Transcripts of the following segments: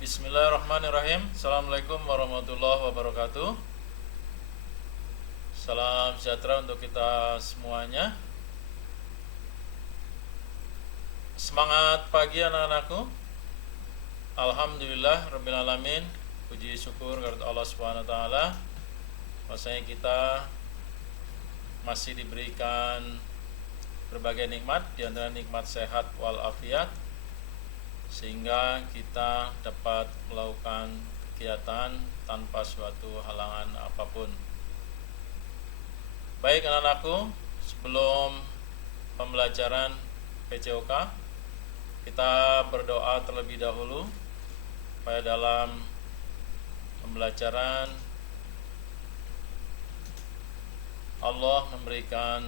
Bismillahirrahmanirrahim. Assalamualaikum warahmatullahi wabarakatuh. Salam sejahtera untuk kita semuanya. Semangat pagi anak-anakku. Alhamdulillah rabbil alamin. Puji syukur kepada Allah Subhanahu wa taala. Bahwasanya kita masih diberikan berbagai nikmat, di antara nikmat sehat walafiat, sehingga kita dapat melakukan kegiatan tanpa suatu halangan apapun. Baik anak-anakku, sebelum pembelajaran PJOK, kita berdoa terlebih dahulu supaya dalam pembelajaran Allah memberikan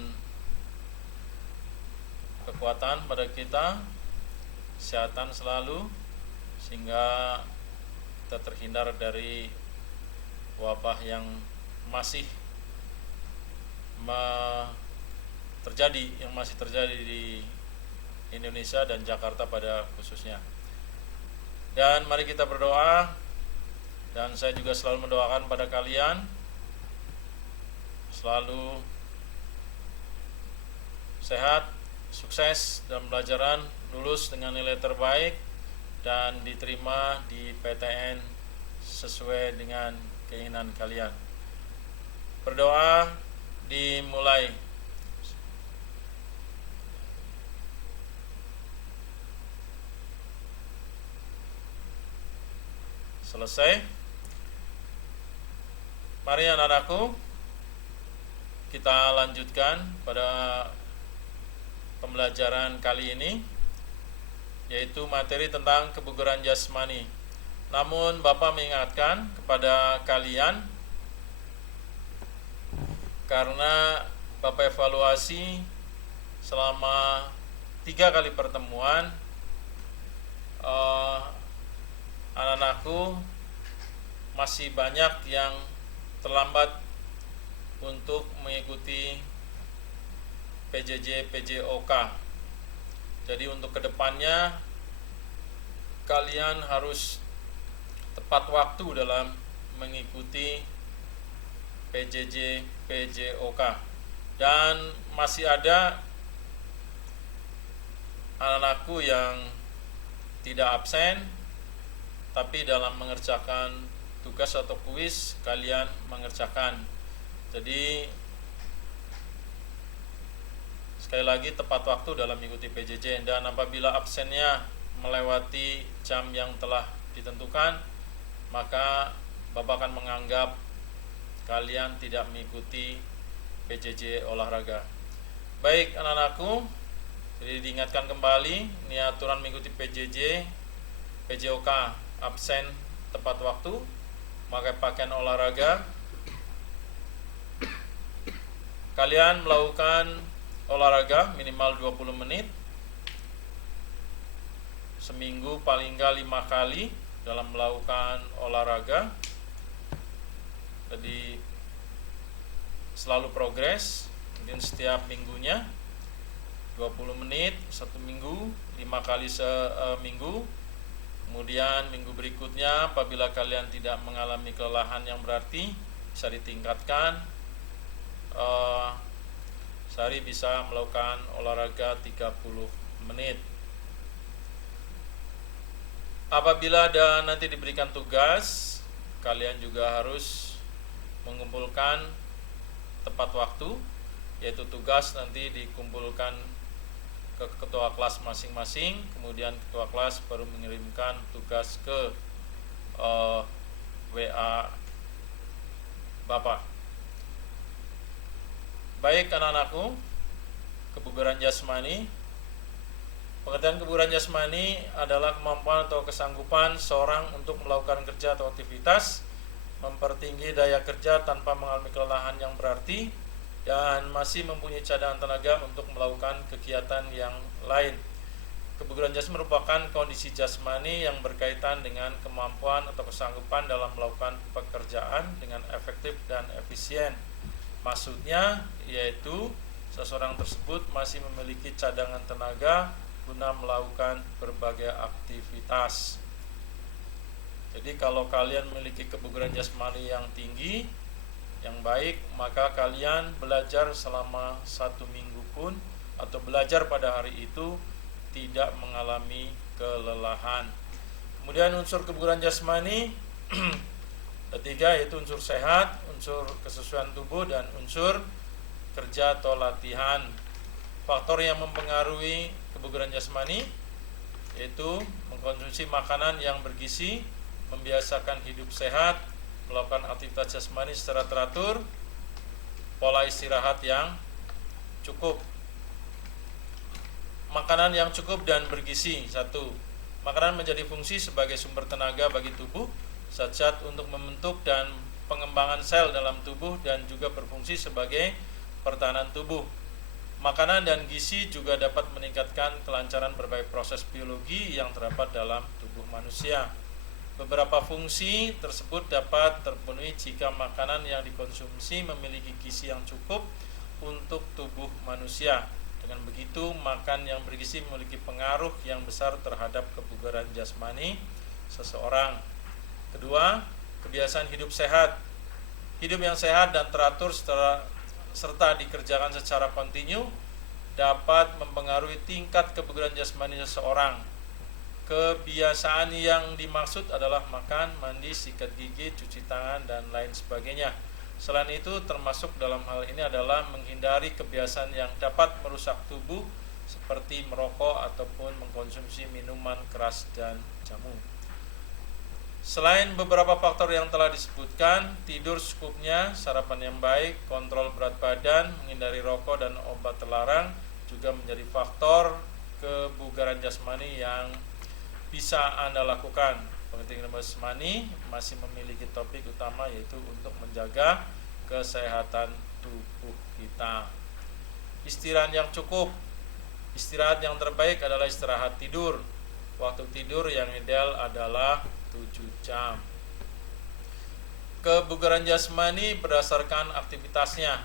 kekuatan pada kita, kesehatan selalu, sehingga kita terhindar dari wabah yang masih terjadi di Indonesia dan Jakarta pada khususnya. Dan mari kita berdoa, dan saya juga selalu mendoakan pada kalian selalu sehat, sukses dalam pelajaran, lulus dengan nilai terbaik, dan diterima di PTN sesuai dengan keinginan kalian. Berdoa dimulai. Selesai. Mari anak-anakku, kita lanjutkan pada pembelajaran kali ini, yaitu materi tentang kebugaran jasmani. Namun Bapak mengingatkan kepada kalian, karena Bapak evaluasi selama 3 kali pertemuan, anak-anakku masih banyak yang terlambat untuk mengikuti PJJ PJOK. Jadi untuk kedepannya kalian harus tepat waktu dalam mengikuti PJJ PJOK. Dan masih ada anak-anakku yang tidak absen, tapi dalam mengerjakan tugas atau kuis kalian mengerjakan. Jadi sekali lagi, tepat waktu dalam mengikuti PJJ, dan apabila absennya melewati jam yang telah ditentukan, maka Bapak akan menganggap kalian tidak mengikuti PJJ olahraga. Baik anak-anakku, jadi diingatkan kembali, ini aturan mengikuti PJJ PJOK: absen tepat waktu, pakai pakaian olahraga, kalian melakukan olahraga minimal 20 menit seminggu, paling enggak 5 kali dalam melakukan olahraga. Jadi selalu progres, mungkin setiap minggunya 20 menit 1 minggu, 5 kali seminggu. Kemudian minggu berikutnya apabila kalian tidak mengalami kelelahan yang berarti, bisa ditingkatkan, sehari bisa melakukan olahraga 30 menit. Apabila ada nanti diberikan tugas, kalian juga harus mengumpulkan tepat waktu, yaitu tugas nanti dikumpulkan ke ketua kelas masing-masing, kemudian ketua kelas baru mengirimkan tugas ke WA Bapak. Baik anak-anakku, kebugaran jasmani. Pengertian kebugaran jasmani adalah kemampuan atau kesanggupan seorang untuk melakukan kerja atau aktivitas, mempertinggi daya kerja tanpa mengalami kelelahan yang berarti, dan masih mempunyai cadangan tenaga untuk melakukan kegiatan yang lain. Kebugaran jasmani merupakan kondisi jasmani yang berkaitan dengan kemampuan atau kesanggupan dalam melakukan pekerjaan dengan efektif dan efisien. Maksudnya yaitu seseorang tersebut masih memiliki cadangan tenaga guna melakukan berbagai aktivitas. Jadi kalau kalian memiliki kebugaran jasmani yang tinggi, yang baik, maka kalian belajar selama 1 minggu pun atau belajar pada hari itu tidak mengalami kelelahan. Kemudian unsur kebugaran jasmani ketiga yaitu unsur sehat, unsur kesesuaian tubuh, dan unsur kerja atau latihan. Faktor yang mempengaruhi kebugaran jasmani yaitu mengkonsumsi makanan yang bergizi, membiasakan hidup sehat, melakukan aktivitas jasmani secara teratur, pola istirahat yang cukup. Makanan yang cukup dan bergizi. 1. Makanan menjadi fungsi sebagai sumber tenaga bagi tubuh, zat-zat untuk membentuk dan pengembangan sel dalam tubuh, dan juga berfungsi sebagai pertahanan tubuh. Makanan dan gizi juga dapat meningkatkan kelancaran berbagai proses biologi yang terdapat dalam tubuh manusia. Beberapa fungsi tersebut dapat terpenuhi jika makanan yang dikonsumsi memiliki gizi yang cukup untuk tubuh manusia. Dengan begitu, makan yang bergizi memiliki pengaruh yang besar terhadap kebugaran jasmani seseorang. Kedua, kebiasaan hidup sehat. Hidup yang sehat dan teratur serta dikerjakan secara kontinu dapat mempengaruhi tingkat kebugaran jasmani seseorang. Kebiasaan yang dimaksud adalah makan, mandi, sikat gigi, cuci tangan, dan lain sebagainya. Selain itu, termasuk dalam hal ini adalah menghindari kebiasaan yang dapat merusak tubuh seperti merokok ataupun mengkonsumsi minuman keras dan jamu. Selain beberapa faktor yang telah disebutkan, tidur secukupnya, sarapan yang baik, kontrol berat badan, menghindari rokok dan obat terlarang juga menjadi faktor kebugaran jasmani yang bisa Anda lakukan. Pengertian jasmani masih memiliki topik utama yaitu untuk menjaga kesehatan tubuh kita. Istirahat yang cukup. Istirahat yang terbaik adalah istirahat tidur. Waktu tidur yang ideal adalah 7 jam. Kebugaran jasmani berdasarkan aktivitasnya.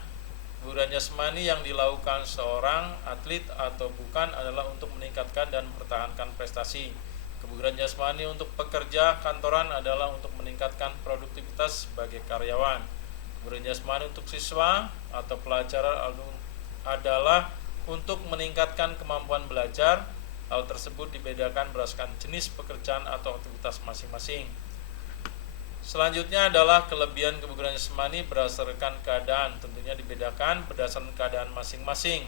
Kebugaran jasmani yang dilakukan seorang atlet atau bukan adalah untuk meningkatkan dan mempertahankan prestasi. Kebugaran jasmani untuk pekerja kantoran adalah untuk meningkatkan produktivitas sebagai karyawan. Kebugaran jasmani untuk siswa atau pelajar adalah untuk meningkatkan kemampuan belajar. Hal tersebut dibedakan berdasarkan jenis pekerjaan atau aktivitas masing-masing. Selanjutnya adalah kelebihan kebugaran jasmani berdasarkan keadaan, tentunya dibedakan berdasarkan keadaan masing-masing.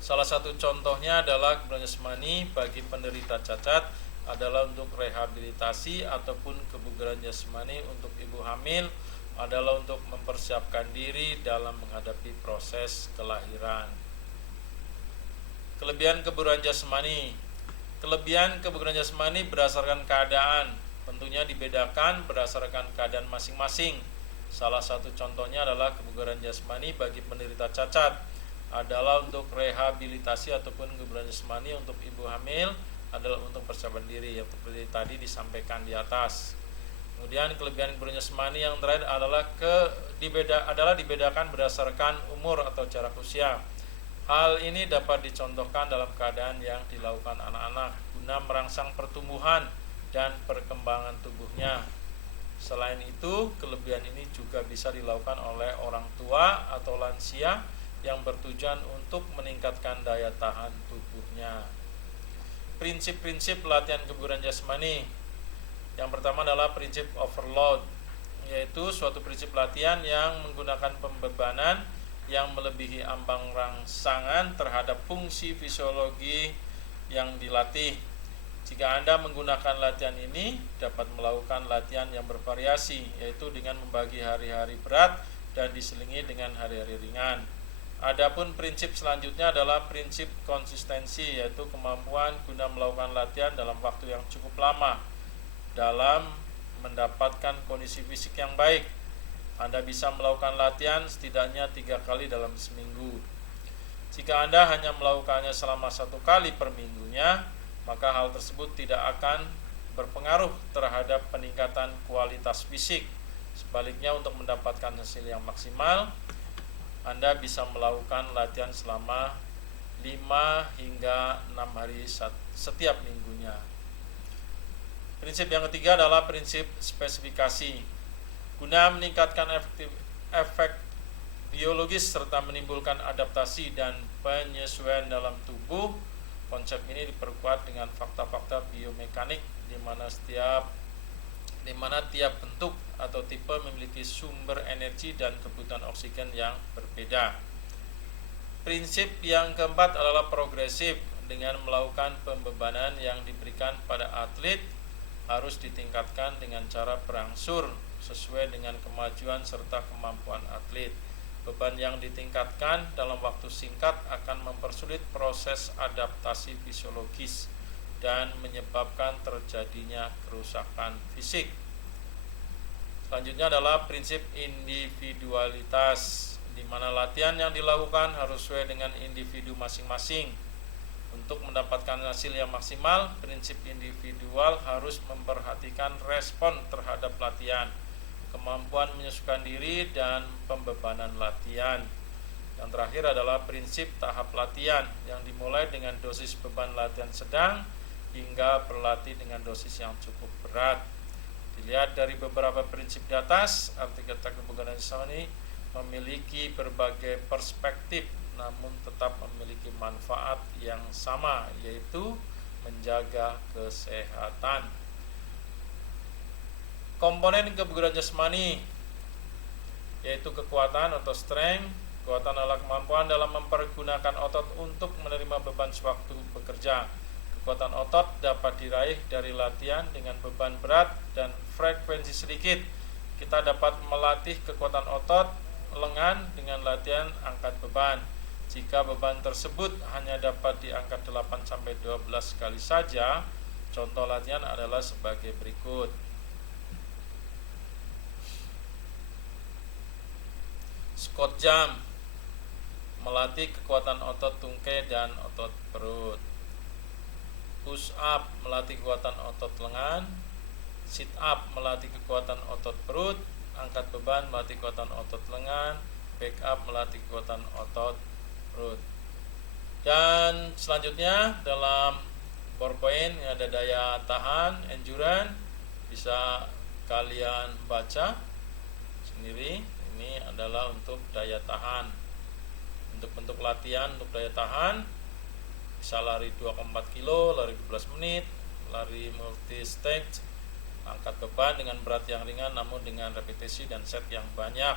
Salah satu contohnya adalah kebugaran jasmani bagi penderita cacat adalah untuk rehabilitasi, ataupun kebugaran jasmani untuk ibu hamil adalah untuk mempersiapkan diri dalam menghadapi proses kelahiran. Kelebihan kebugaran jasmani. Kelebihan kebugaran jasmani berdasarkan keadaan, tentunya dibedakan berdasarkan keadaan masing-masing. Salah satu contohnya adalah kebugaran jasmani bagi penderita cacat adalah untuk rehabilitasi, ataupun kebugaran jasmani untuk ibu hamil adalah untuk persiapan diri yang seperti tadi disampaikan di atas. Kemudian kelebihan kebugaran jasmani yang terakhir adalah dibedakan berdasarkan umur atau jarak usia. Hal ini dapat dicontohkan dalam keadaan yang dilakukan anak-anak guna merangsang pertumbuhan dan perkembangan tubuhnya. Selain itu, kelebihan ini juga bisa dilakukan oleh orang tua atau lansia yang bertujuan untuk meningkatkan daya tahan tubuhnya. Prinsip-prinsip latihan kebugaran jasmani. Yang pertama adalah prinsip overload, yaitu suatu prinsip latihan yang menggunakan pembebanan yang melebihi ambang rangsangan terhadap fungsi fisiologi yang dilatih. Jika Anda menggunakan latihan ini, dapat melakukan latihan yang bervariasi, yaitu dengan membagi hari-hari berat dan diselingi dengan hari-hari ringan. Adapun prinsip selanjutnya adalah prinsip konsistensi, yaitu kemampuan guna melakukan latihan dalam waktu yang cukup lama dalam mendapatkan kondisi fisik yang baik. Anda bisa melakukan latihan setidaknya 3 kali dalam seminggu. Jika Anda hanya melakukannya selama 1 kali per minggunya, maka hal tersebut tidak akan berpengaruh terhadap peningkatan kualitas fisik. Sebaliknya, untuk mendapatkan hasil yang maksimal, Anda bisa melakukan latihan selama 5 hingga 6 hari setiap minggunya. Prinsip yang ketiga adalah prinsip spesifikasi. Guna meningkatkan efek biologis serta menimbulkan adaptasi dan penyesuaian dalam tubuh, konsep ini diperkuat dengan fakta-fakta biomekanik di mana tiap bentuk atau tipe memiliki sumber energi dan kebutuhan oksigen yang berbeda. Prinsip yang keempat adalah progresif. Dengan melakukan pembebanan yang diberikan pada atlet harus ditingkatkan dengan cara berangsur sesuai dengan kemajuan serta kemampuan atlet. Beban yang ditingkatkan dalam waktu singkat akan mempersulit proses adaptasi fisiologis dan menyebabkan terjadinya kerusakan fisik. Selanjutnya adalah prinsip individualitas, di mana latihan yang dilakukan harus sesuai dengan individu masing-masing. Untuk mendapatkan hasil yang maksimal, prinsip individual harus memperhatikan respon terhadap latihan, kemampuan menyesuaikan diri, dan pembebanan latihan. Yang terakhir adalah prinsip tahap latihan yang dimulai dengan dosis beban latihan sedang hingga berlatih dengan dosis yang cukup berat. Dilihat dari beberapa prinsip di atas, arti kata kebugaran jasmani memiliki berbagai perspektif namun tetap memiliki manfaat yang sama, yaitu menjaga kesehatan. Komponen kebugaran jasmani yaitu kekuatan atau strength. Kekuatan adalah kemampuan dalam mempergunakan otot untuk menerima beban sewaktu bekerja. Kekuatan otot dapat diraih dari latihan dengan beban berat dan frekuensi sedikit. Kita dapat melatih kekuatan otot lengan dengan latihan angkat beban. Jika beban tersebut hanya dapat diangkat 8-12 kali saja, contoh latihan adalah sebagai berikut. Squat jump, melatih kekuatan otot tungkai dan otot perut. Push up, melatih kekuatan otot lengan. Sit up, melatih kekuatan otot perut. Angkat beban, melatih kekuatan otot lengan. Back up, melatih kekuatan otot perut. Dan selanjutnya dalam PowerPoint ada daya tahan, endurance, bisa kalian baca sendiri. Ini adalah untuk daya tahan. Untuk bentuk latihan untuk daya tahan bisa lari 2,4 kilo, lari 12 menit, lari multi stage, angkat beban dengan berat yang ringan namun dengan repetisi dan set yang banyak,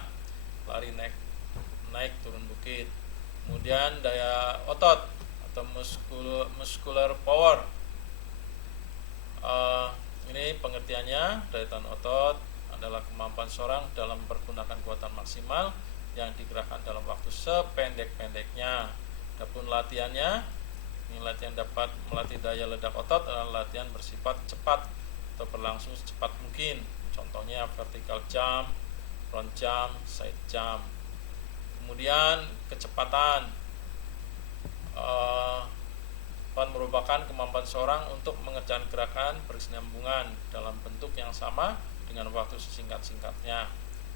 lari naik turun bukit. Kemudian daya otot atau muscular power, ini pengertiannya. Daya tahan otot adalah kemampuan seorang dalam mempergunakan kekuatan maksimal yang digerakkan dalam waktu sependek-pendeknya. Adapun latihannya, ini latihan dapat melatih daya ledak otot adalah latihan bersifat cepat atau berlangsung secepat mungkin. Contohnya vertical jump, front jump, side jump. Kemudian kecepatan merupakan kemampuan seorang untuk mengerjakan gerakan berkesinambungan dalam bentuk yang sama dengan waktu sesingkat-singkatnya.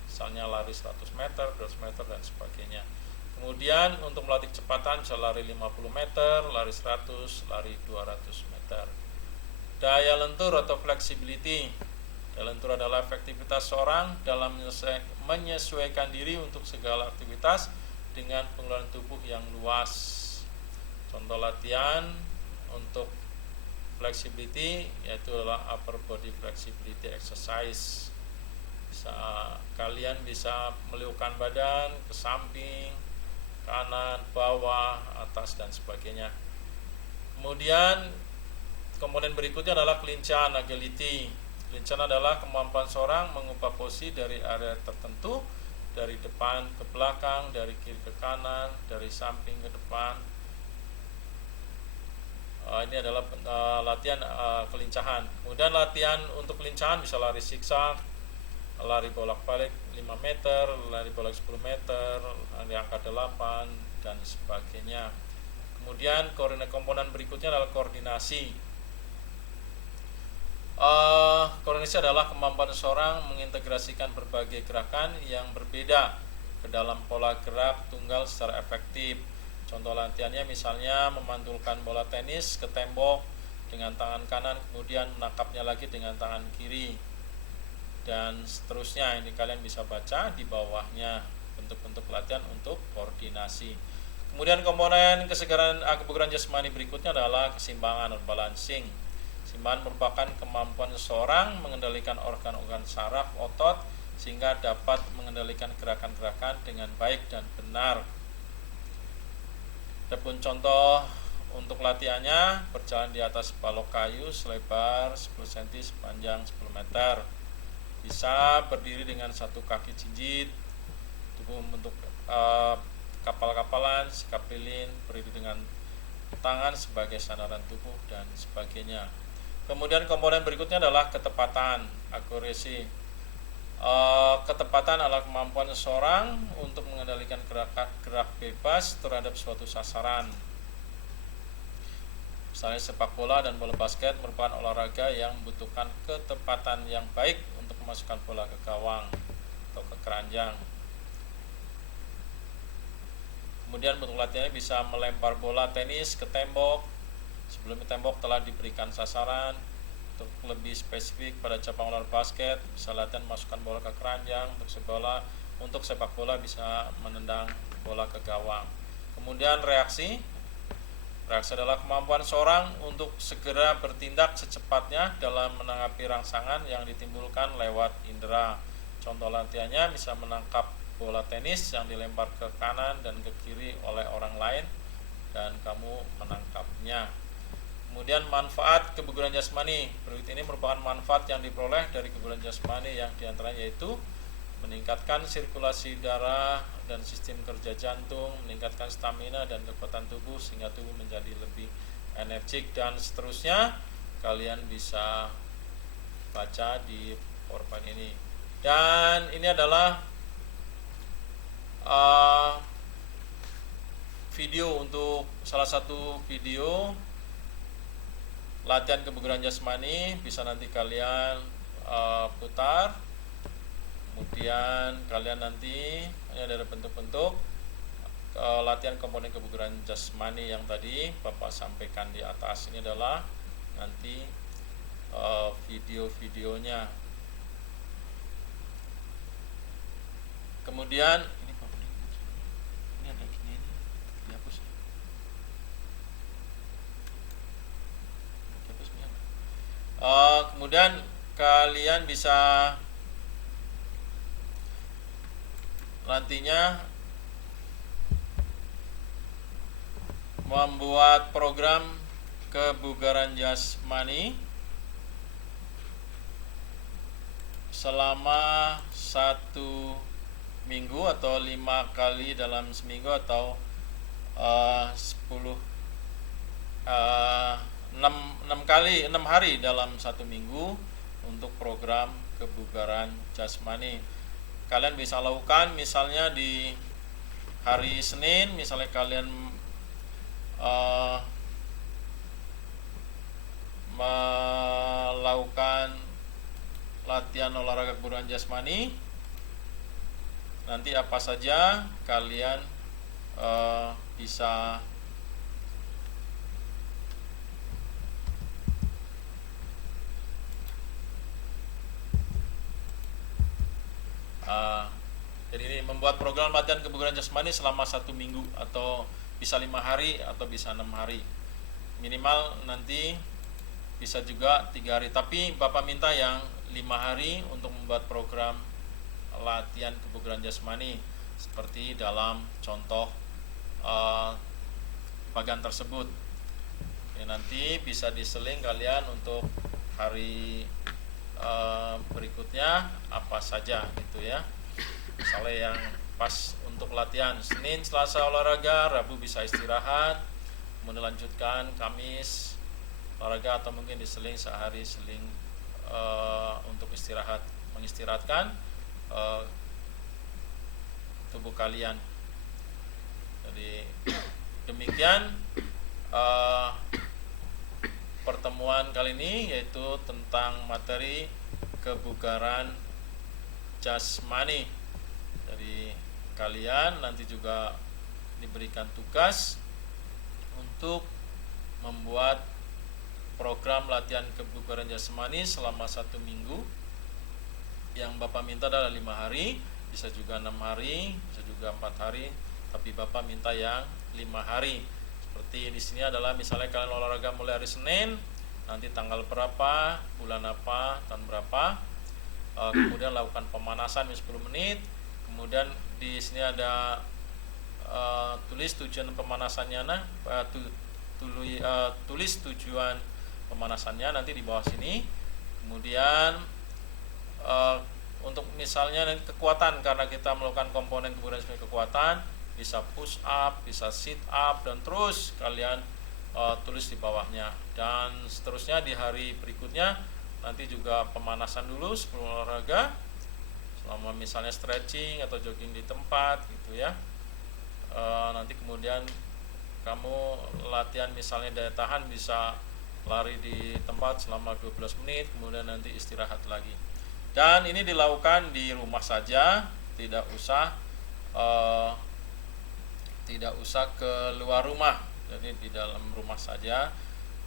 Misalnya lari 100 meter, 200 meter, dan sebagainya. Kemudian untuk melatih kecepatan bisa lari 50 meter, lari 100, lari 200 meter. Daya lentur atau flexibility. Daya lentur adalah efektivitas seorang dalam menyesuaikan diri untuk segala aktivitas dengan pengeluaran tubuh yang luas. Contoh latihan untuk flexibility yaitu adalah upper body flexibility exercise. Kalian bisa meliukkan badan ke samping, kanan, bawah, atas, dan sebagainya. Kemudian komponen berikutnya adalah kelincahan, agility. Kelincahan adalah kemampuan seorang mengubah posisi dari area tertentu, dari depan ke belakang, dari kiri ke kanan, dari samping ke depan. Ini adalah latihan kelincahan. Kemudian latihan untuk kelincahan bisa lari zigzag, lari bolak-balik 5 meter, lari bolak 10 meter, lari angka 8, dan sebagainya. Kemudian komponen berikutnya adalah koordinasi. Koordinasi adalah kemampuan seorang mengintegrasikan berbagai gerakan yang berbeda ke dalam pola gerak tunggal secara efektif. Contoh latihannya misalnya memantulkan bola tenis ke tembok dengan tangan kanan, kemudian menangkapnya lagi dengan tangan kiri, dan seterusnya. Ini kalian bisa baca di bawahnya bentuk-bentuk latihan untuk koordinasi. Kemudian komponen kebugaran jasmani berikutnya adalah keseimbangan atau balancing. Keseimbangan merupakan kemampuan seseorang mengendalikan organ-organ saraf, otot, sehingga dapat mengendalikan gerakan-gerakan dengan baik dan benar. Adapun contoh untuk latihannya, berjalan di atas balok kayu selebar 10 cm sepanjang 10 meter. Bisa berdiri dengan satu kaki jinjit, tubuh membentuk kapal-kapalan, sikap lilin, berdiri dengan tangan sebagai sandaran tubuh, dan sebagainya. Kemudian komponen berikutnya adalah ketepatan, akurasi. Ketepatan adalah kemampuan seseorang untuk mengendalikan gerak bebas terhadap suatu sasaran. Misalnya sepak bola dan bola basket merupakan olahraga yang membutuhkan ketepatan yang baik untuk memasukkan bola ke gawang atau ke keranjang. Kemudian bentuk latihannya bisa melempar bola tenis ke tembok. Sebelum tembok telah diberikan sasaran. Untuk lebih spesifik pada cabang olahraga basket, bisa latihan masukkan bola ke keranjang. Untuk sepak bola bisa menendang bola ke gawang. Kemudian reaksi adalah kemampuan seorang untuk segera bertindak secepatnya dalam menanggapi rangsangan yang ditimbulkan lewat indera. Contoh latihannya bisa menangkap bola tenis yang dilempar ke kanan dan ke kiri oleh orang lain dan kamu menangkapnya. Kemudian manfaat kebugaran jasmani. Berikut ini merupakan manfaat yang diperoleh dari kebugaran jasmani, yang diantaranya yaitu meningkatkan sirkulasi darah dan sistem kerja jantung, meningkatkan stamina dan kekuatan tubuh sehingga tubuh menjadi lebih energik, dan seterusnya. Kalian bisa baca di PowerPoint ini. Dan ini adalah video untuk salah satu video latihan kebugaran jasmani. Bisa nanti kalian putar, kemudian kalian nanti ini ada bentuk-bentuk latihan komponen kebugaran jasmani yang tadi Bapak sampaikan di atas. Ini adalah nanti video-videonya. Kemudian ini ada gini, ini dihapus. Kemudian kalian bisa nantinya membuat program kebugaran jasmani selama 1 minggu atau 5 kali dalam seminggu, atau 6 hari dalam 1 minggu untuk program kebugaran jasmani. Kalian bisa lakukan misalnya di hari Senin, misalnya kalian melakukan latihan olahraga kebugaran jasmani. Nanti apa saja kalian bisa jadi ini membuat program latihan kebugaran jasmani selama 1 minggu, atau bisa 5 hari atau bisa 6 hari. Minimal nanti bisa juga 3 hari, tapi Bapak minta yang 5 hari untuk membuat program latihan kebugaran jasmani seperti dalam contoh bagian tersebut. Ya, nanti bisa diseling kalian untuk hari berikutnya apa saja gitu ya. Misalnya yang pas untuk latihan Senin, Selasa olahraga, Rabu bisa istirahat, kemudian lanjutkan Kamis olahraga, atau mungkin diseling sehari seling untuk mengistirahatkan tubuh kalian. Jadi demikian pertemuan kali ini, yaitu tentang materi kebugaran jasmani. Dari kalian nanti juga diberikan tugas untuk membuat program latihan kebugaran jasmani selama 1 minggu. Yang Bapak minta adalah 5 hari, bisa juga 6 hari, bisa juga 4 hari, tapi Bapak minta yang 5 hari. Seperti di sini adalah misalnya kalian olahraga mulai hari Senin, nanti tanggal berapa, bulan apa, tahun berapa, kemudian lakukan pemanasan 10 menit, kemudian di sini ada tulis tujuan pemanasannya, tulis tujuan pemanasannya nanti di bawah sini. Kemudian untuk misalnya kekuatan, karena kita melakukan komponen kebugaran jasmani kekuatan, bisa push up, bisa sit up, dan terus kalian tulis di bawahnya. Dan seterusnya di hari berikutnya nanti juga pemanasan dulu sebelum olahraga, selama misalnya stretching atau jogging di tempat gitu ya. Nanti kemudian kamu latihan misalnya daya tahan, bisa lari di tempat selama 12 menit, kemudian nanti istirahat lagi. Dan ini dilakukan di rumah saja, tidak usah keluar rumah. Jadi di dalam rumah saja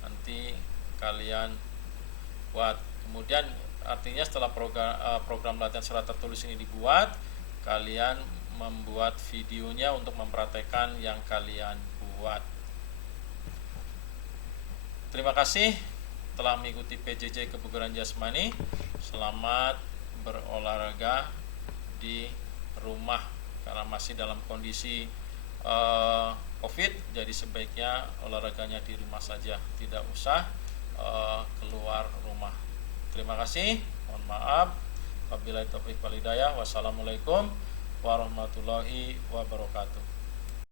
nanti kalian buat. Kemudian artinya setelah program latihan secara tertulis ini dibuat, kalian membuat videonya untuk mempraktekkan yang kalian buat. Terima kasih telah mengikuti PJJ Kebugaran Jasmani. Selamat berolahraga di rumah, karena masih dalam kondisi COVID, jadi sebaiknya olahraganya di rumah saja, tidak usah keluar rumah. Terima kasih, mohon maaf. Wabillahi taufiq wal hidayah. Wassalamualaikum warahmatullahi wabarakatuh.